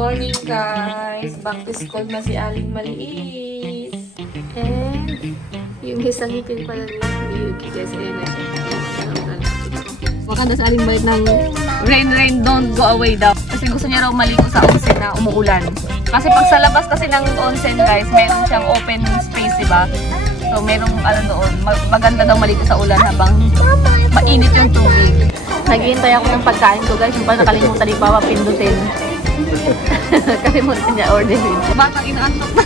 morning, guys! Back to school na si Aling Maliit. And yung isang ngipin pala ni Yuki, guys. Ayan na siya. Wakanda sa Aling Maliit ng rain, don't go away daw. Kasi gusto niya raw maligo sa onsen na umuulan. Kasi pag sa labas kasi ng onsen, guys, meron siyang open space, diba? So, merong ano doon, maganda daw maligo sa ulan habang mainit yung tubig. Naghihintay ako ng pagkain ko, guys. Yung pala nakalimutan ni Papa pindutin. Kalimutan niya orderin. Batang inaantok na.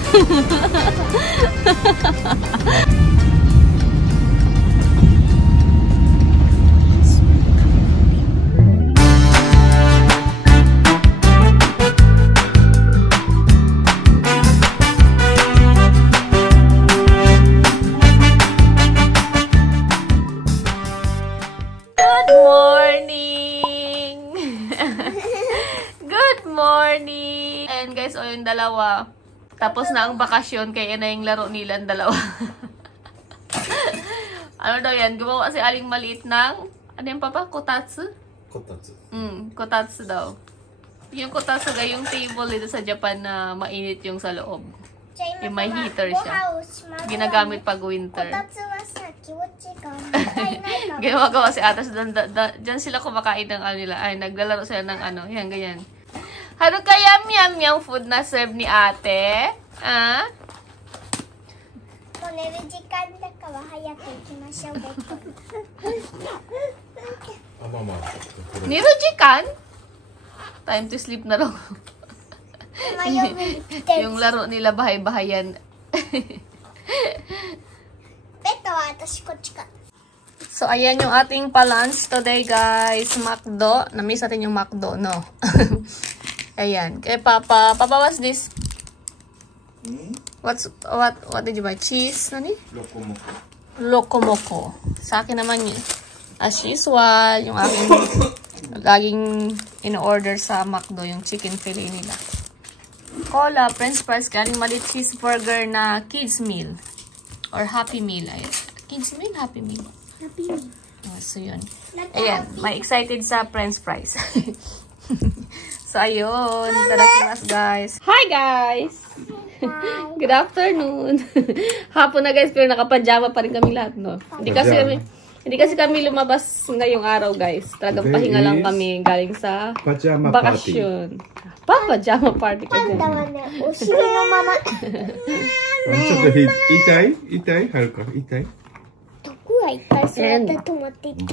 Morning! And guys, o yung dalawa. Tapos na ang bakasyon, kaya na yung laro nila ang dalawa. Ano daw yan? Gumawa si Aling Maliit ng, ano yung papa? Kotatsu? Kotatsu. Kotatsu daw. Yung kotatsu ga yung table dito sa Japan na mainit yung sa loob. Yung may heater siya. Ginagamit pag winter. Ginawa si Atas. Diyan sila kumakain ng ano nila. Ay, naglalaro sila ng ano. Yan, ganyan. Ano kaya yum food na serve ni ate? Ah? Nirujikan? Time to sleep na raw. Yung laro nila bahay-bahayan. So, ayan yung ating palunch today, guys. McDo. Na-miss natin yung McDo, no? Ayan. Kay Papa. Papa, what's this? What did you buy? Cheese? Nani? Lokomoko. Lokomoko. Sa akin naman yun. As usual, yung aking laging in-order sa McDo, yung chicken fillet nila. Cola, french fries, Aling Maliit cheeseburger na kids meal. Or happy meal. Ay, kids meal, happy meal. Happy meal. Oh, so, yun. Ayan. May excited sa french fries. So, ayun. Tadakimasu, guys. Hi, guys! Hi. Good afternoon. Hapon na, guys, pero nakapajama pa rin kami lahat, no? Hindi kasi kami lumabas ngayong araw, guys. Talagang pahinga lang kami galing sa bakasyon. Pajama party ka dyan. And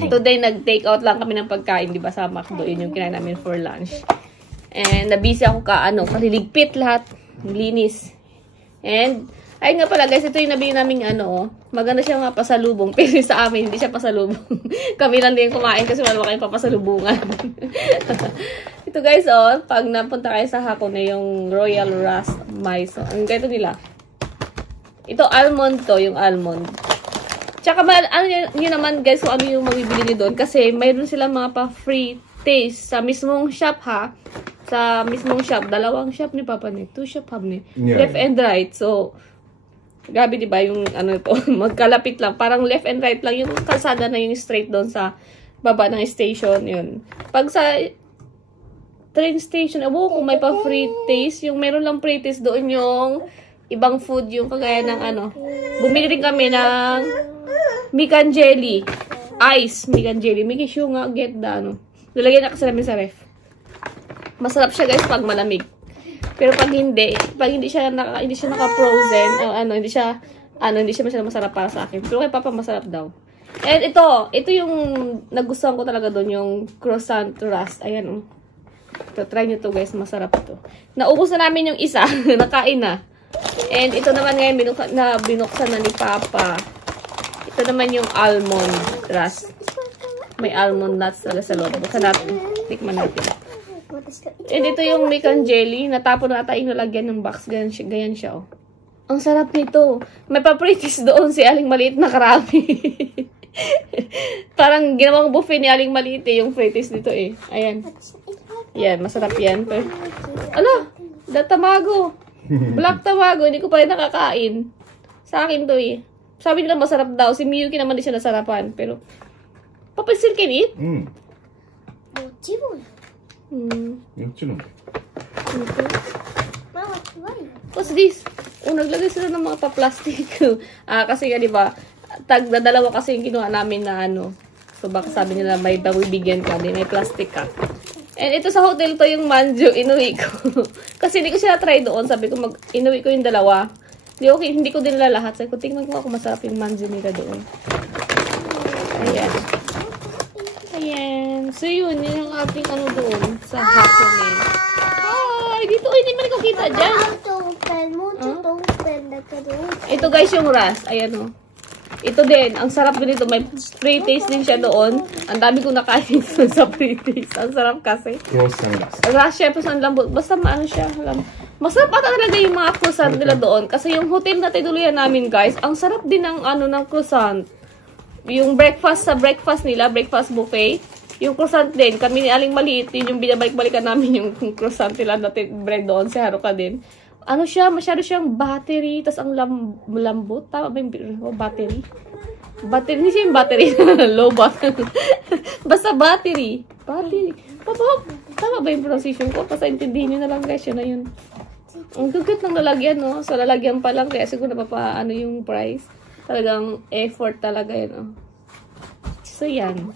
today, nag-take out lang kami ng pagkain, di ba, sa McDo. Yun yung kinain namin for lunch. And nabisi ako kaliligpit lahat. Linis. And, ayun nga pala guys, ito yung nabili naming maganda siya mga pasalubong. Pero sa amin, hindi siya pasalubong. Kami lang din kumain kasi wala kayong papasalubungan. Ito guys, pag napunta kayo sa Hakone na yung Royal Rust Miso. Ang ganito nila. Ito, almond to, yung almond. Tsaka, yun naman guys, kung ano yung mabibili doon. Kasi, mayroon silang mga pa-free taste sa mismong shop, ha. Sa mismong shop. Dalawang shop ni Papa ni. 2 shop hub ni. Yeah. Left and right. So, grabe diba yung ito. Magkalapit lang. Parang left and right lang. Yung kalsada na yung straight doon sa baba ng station. Yun. Pag sa train station, kung may pa free taste. Yung meron lang free taste doon yung ibang food. Yung kagaya ng bumili rin kami ng Mikan Jelly. Ice Mikan Jelly. Make sure nga get the Lalagyan na kasi namin sa ref. Masarap siya guys pag malamig. Pero pag hindi siya naka-frozen, hindi siya masyadong masarap para sa akin. Pero kay Papa masarap daw. And ito yung nagustuhan ko talaga doon, yung croissant rust. Ayan Ito, try nyo to guys, masarap to. Naubos na namin yung isa, nakain na. And ito naman ngayon binuksan na ni Papa. Ito naman yung almond rust. May almond nuts talaga sa loob. Buksan natin. Tikman natin. And ito yung Mikan Jelly. Natapon na ata yung nalagyan ng box. Ganyan siya, Ang sarap nito. May papritis doon si Aling Maliit na karami. Parang ginawang buffet ni Aling Maliit yung fritis dito Ayan. Yan, masarap yan. Pero, tamago. Black tamago. Hindi ko pa rin nakakain. Sa akin to Sabi nila masarap daw. Si Miyuki naman di siya nasarapan. Pero, Papa still can eat? もちろん。もちろん。Okay. What's this? Oh, naglagay sila ng mga pa-plastic. Kasi nga, di ba, dalawa kasi yung kinuha namin na ano. So, baka sabi nila may bibigyan ka, di may plastic ka. And ito sa hotel to yung manju, inuwi ko. Kasi hindi ko sila try doon. Sabi ko, inuwi ko yung dalawa. Hindi ko din lahat. Sabi ko, tingnan ko ako masarap yung manju nila doon. Ayan. Ayan. So, yun yung ating ano doon sa Hakone. Ay, dito. Hindi man ko kita dyan. Ito guys yung ras. Ayan o. Ito din. Ang sarap din ito. May spray taste din siya doon. Ang dami kong nakain sa spray taste. Ang sarap kasi. Ras siya. Tapos ang lambot. Basta maano siya. Masarap ata talaga yung mga croissant nila doon. Kasi yung hotel na tinuluyan namin guys, ang sarap din ng ano ng croissant. Yung breakfast sa breakfast nila, breakfast buffet. Yung croissant din, kami ni Aling Maliit, yun yung binabalik-balikan namin yung croissant nila natin bread doon sa Haruka din. Ano siya, masyado siyang battery, tas ang lambot. Tama ba yung battery? Battery, hindi siya yung battery. Low battery. Basta battery. Battery. Tama ba yung pronunciation ko? Basta intindihin nyo na lang guys, yun na yun. Ang gugut ng lalagyan, no? So, lalagyan pa lang, kaya siguro ano yung price. Talagang effort talaga yun, no? So, yan.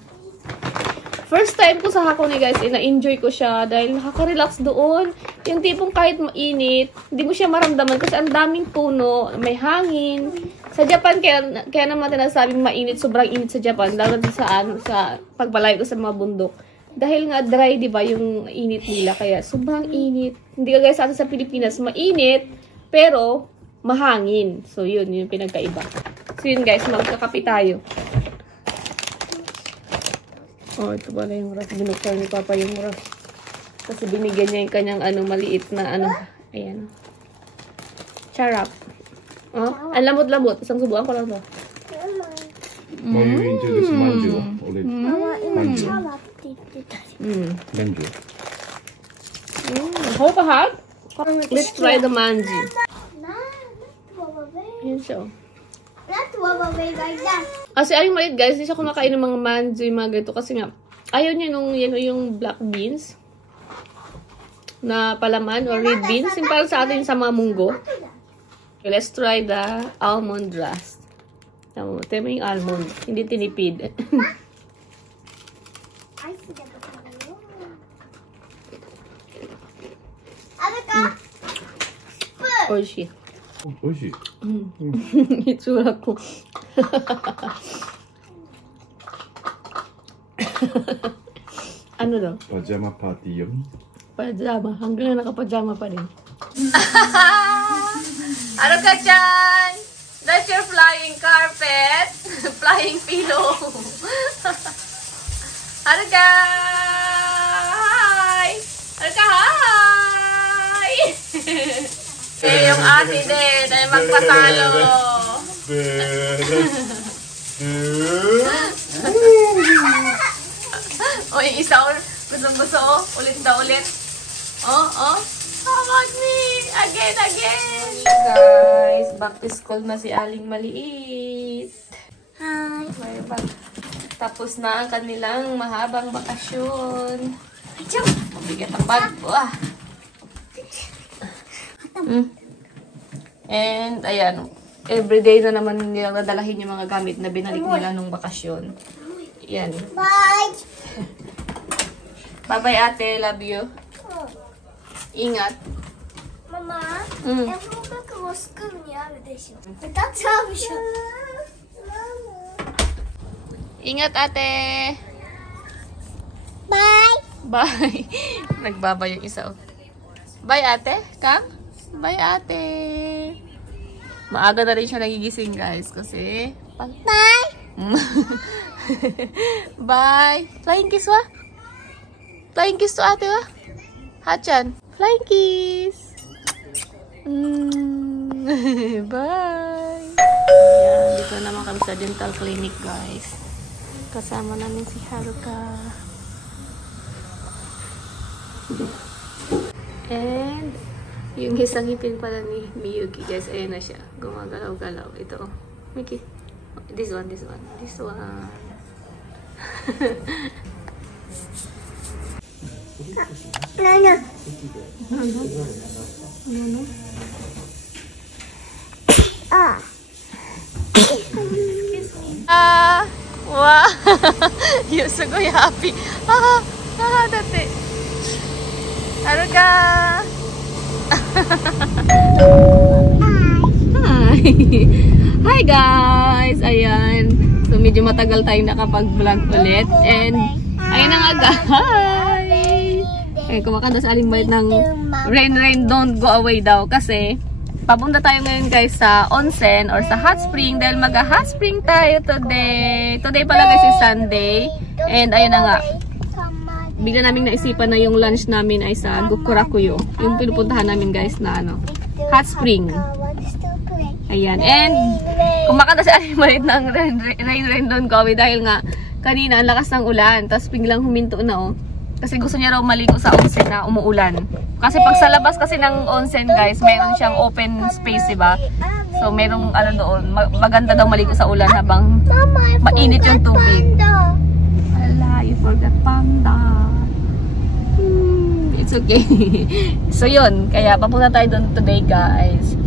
First time ko sa Hakone guys, na-enjoy ko siya dahil nakaka-relax doon. Yung tipong kahit mainit, hindi mo siya maramdaman kasi ang daming puno, may hangin. Sa Japan, kaya naman tinasabing mainit, sobrang init sa Japan, lalo sa pagbalayo ko sa mga bundok. Dahil nga dry, di ba, yung init nila, kaya sobrang init. Hindi ka guys sa atin sa Pilipinas, mainit, pero mahangin. So yun, yung pinagkaiba. So yun guys, magkakape tayo. Oh, ito pala yung ras. Binuksan ni Papa yung ras. Kasi binigyan niya yung kanyang maliit na ayan. Charap. Oh, ang lamot-lamot. Isang subuan ko lang to. Will you introduce manju ulit? Manju. Manju. Hope hot. Let's try the manju. Yan siya. Kasi Aling Maliit guys, hindi siya kumakain ng mga manju, yung mga ganito. Kasi nga, ayaw niya yung black beans na palaman or red beans. Yung parang sa atin sa mga munggo. Okay, let's try the almond rust. Tama mo yung almond. Hindi tinipid. Oishi. Oishi. Itsura ko. Ano daw? Pajama party yun. Pajama. Hanggang naka-pajama pa rin. Ano ka dyan? That's your flying carpet. Flying pillow. Ano ka? Hi! Ano ka? Hi! Eh, yung ate din ay magpatalo. O, yung isa gusto ulit na ulit. Oh. How about me? Again. Guys, back to school na si Aling Maliit. Hi. Tapos na ang kanilang mahabang bakasyon. Bigat ang bag ko And, ayan. Everyday na naman nilang nadalahin yung mga gamit na binalik nila nung bakasyon. Yan. Bye. Bye-bye ate. Love you. Ingat. Mama, everyoneもスクールにあるでしょ。2つあるでしょ。Ingat ate. Bye. Bye. Nagbaba yung isa. Bye ate. Kang? Bye ate. Maaga na rin siya nagigising guys kasi Bye. Bye. Flying kiss wa? Flying kiss to ate wa? Hachan. Flying kiss. Bye. Ayan, dito naman kami sa dental clinic guys. Kasama namin si Haruka. And yung isang ngipin pala ni Miyuki guys, ayan na siya. Gumagalaw-galaw. Ito. Miki. This one. Wow! You're so happy. Dati. Haruka! Hi! Hi guys! Ayan. So medyo matagal tayong nakapag-vlog ulit. And ayun na nga guys! Ayun, kumakanta sa aling balit ng Rain Rain Don't Go Away daw. Kasi papunta tayo ngayon guys sa onsen or sa hot spring dahil mag-hot spring tayo today. Today pala guys is Sunday. And ayun na nga. Bigla namin naisipan na yung lunch namin ay sa Gokurakuyo. Yung pinupuntahan namin guys na ano, hot spring. Ayan. And kumakanta si Aling Marit ng Rain Rain Don't Go Away dahil nga kanina ang lakas ng ulan. Tapos biglang huminto na oh. Kasi gusto niya raw maligo sa onsen na umuulan. Kasi pag sa labas kasi ng onsen guys, meron siyang open space, diba? So merong ano doon, maganda daw maligo sa ulan habang mainit yung tubig. Ala, you forgot panda. It's okay. So yun, kaya papunta tayo doon today guys.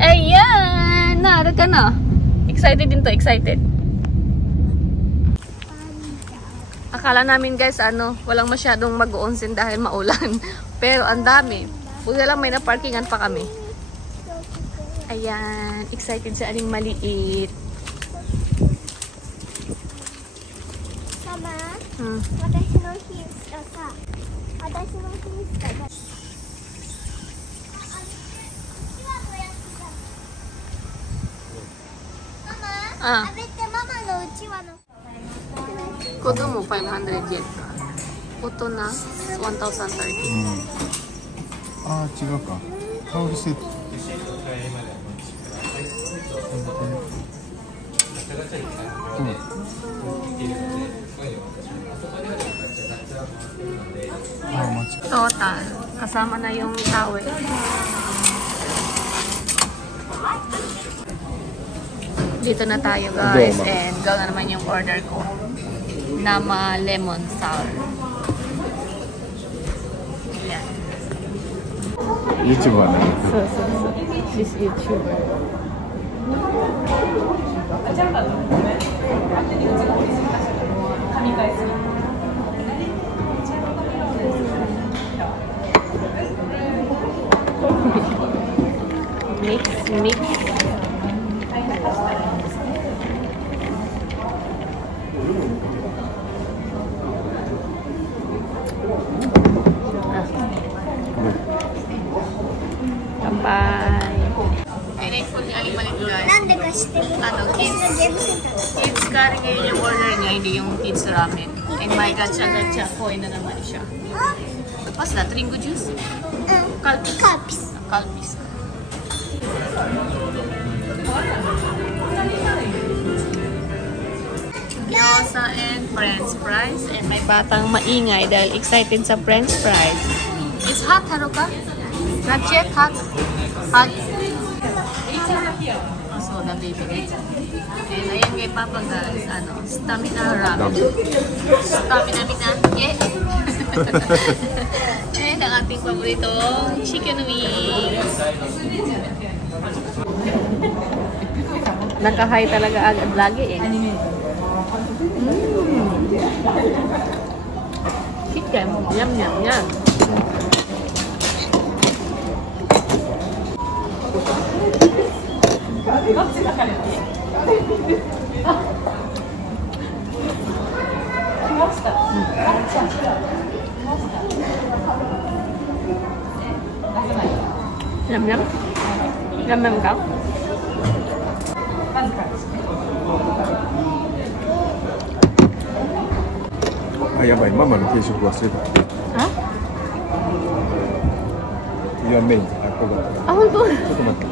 Ayan! Nara ka na. Excited din to, excited. Akala namin guys, ano, walang masyadong mag-onsen dahil maulan. Pero ang dami. Buti lang may na-parkingan pa kami. Ayan, excited sa aling maliit. Sama? Ah. Kodo mo 500 yen. Oto na 1,030. Ah, 違うか。タオルセット。Total. Kasama na yung towel. Dito na tayo guys. And gawin na naman yung order ko. Nama lemon sour. Ayan. YouTuber na. So. This YouTuber. Mix. Ano, kids curry ngayon yung order niya, hindi yung kids ramen. And my gacha coin na naman siya. What's that? Ringo juice? Kalpis. Kalpis. Gyoza and french fries. And may batang maingay dahil excited sa french fries. It's hot, Haruka? Not yet hot. Hot. So, nabibigay. And ayan kay Papa guys, ano, stamina ramen. Stamina. Yeah. And ang ating paboritong chicken wings. Nakahay talaga agad lagi eh. Chicken, yum. Yum ka? Ah, やばい、ママの定食忘れた。あ？いや、メイン。あ、ここだ。あ、本当？ちょっと待って。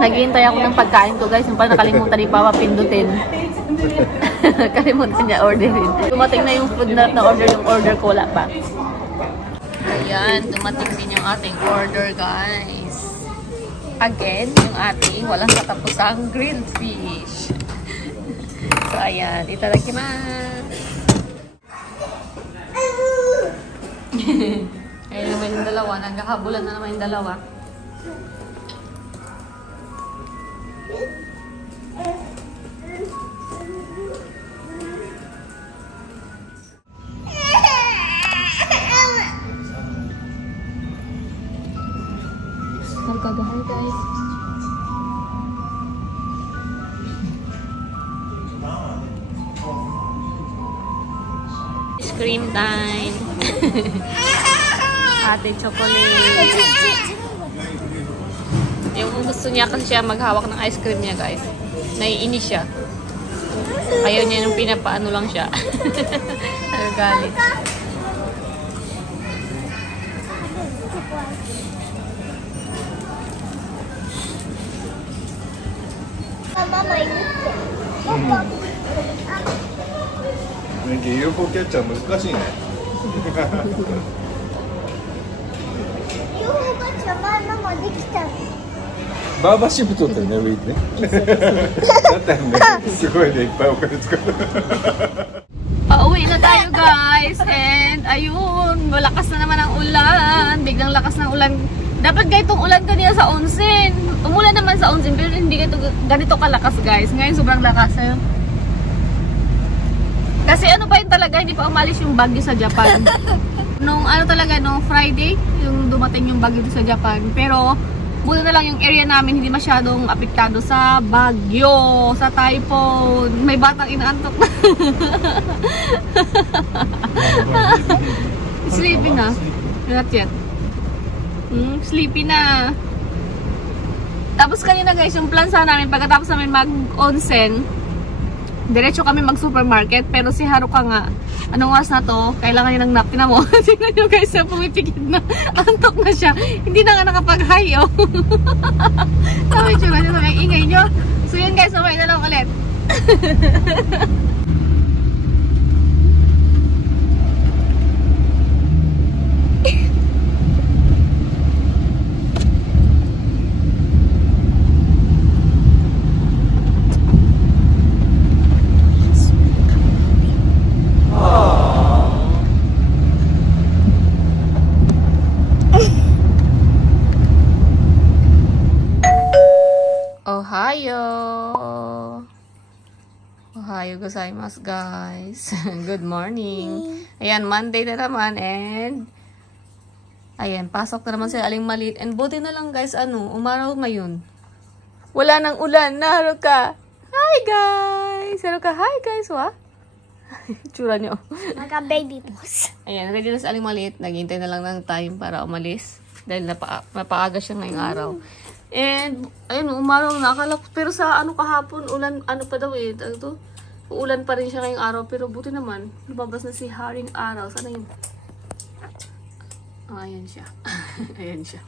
Naghihintay ako ng pagkain ko guys. Yung pala nakalimutan ni Papa pindutin. Kalimutan niya orderin. Dumating na yung food na order, yung order ko wala pa. Ayan, dumating din yung ating order guys. Again, yung ating walang katapusang grilled fish. So, ayan. Itadakimasu. Ayun naman yung dalawa. Nagkakabulan na naman yung dalawa. Hi guys. Ice cream time. Ate chocolate. Yung gusto niya kasi siya maghawak ng ice cream niya guys. Naiinis siya. Ayaw niya nung pinapaano lang siya. Nagagalit. UFO キャッチャー難しいね。UFO キャッチャー前ママできたの。バーバーシップ取ったよね、上にね。だったよね。すごいね、いっぱいお金使う。Pauwi na tayo guys. And ayun, malakas na naman ang ulan. Biglang lakas ng ulan. Dapat ganitong ulan kanina sa onsen. Umulan naman sa onsen pero hindi ganito kalakas guys. Ngayon sobrang lakas. Ayun. Kasi ano pa yun talaga, hindi pa umalis yung bagyo sa Japan. Nung ano talaga, nung Friday, yung dumating yung bagyo sa Japan. Pero, buti na lang yung area namin hindi masyadong apektado sa bagyo, sa typhoon. May batang inaantok na. Sleepy na. Not yet. Sleepy na. Tapos kanina guys, yung plan sa namin, pagkatapos namin mag-onsen, diretso kami mag-supermarket, pero si Haruka nga, anong oras na to? Kailangan niya ng nap. Tingnan mo. Tingnan nyo guys, pumipikit na. Antok na siya. Hindi na nga nakapag-hi, oh. Sabi siya nga sa may ingay nyo. So yun guys, mamaya na lang ulit. Ohayo gozaimasu guys. Good morning. Ayan, Monday na naman and ayan, pasok na naman sila Aling Maliit. And buti na lang guys, umaraw ngayon. Wala nang ulan na, Haruka. Hi guys! Haruka, hi guys, wa? Tsura nyo. Mga baby boss. Ayan, ready na sa Aling Maliit. Naghihintay na lang ng time para umalis. Dahil napaaga siya ngayong araw. And, ayun, umaraw na. Pero sa kahapon, ulan, pa daw eh. Uulan pa rin siya ngayong araw. Pero buti naman, lumabas na si Haring Araw. Sana yun? Oh, ayan siya. Ayan siya.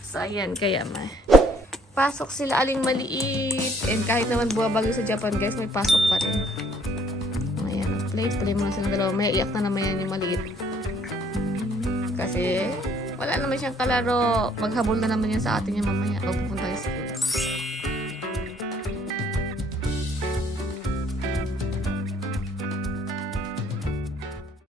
So, ayan, kaya pasok sila Aling Maliit. And kahit naman buwabagyo sa Japan, guys, may pasok pa rin. Ayan, play muna silang dalawa. May iyak na naman yan yung Maliit. Kasi wala naman siyang kalaro. Maghabol na naman yan sa atin yung mamaya. O pupunta yung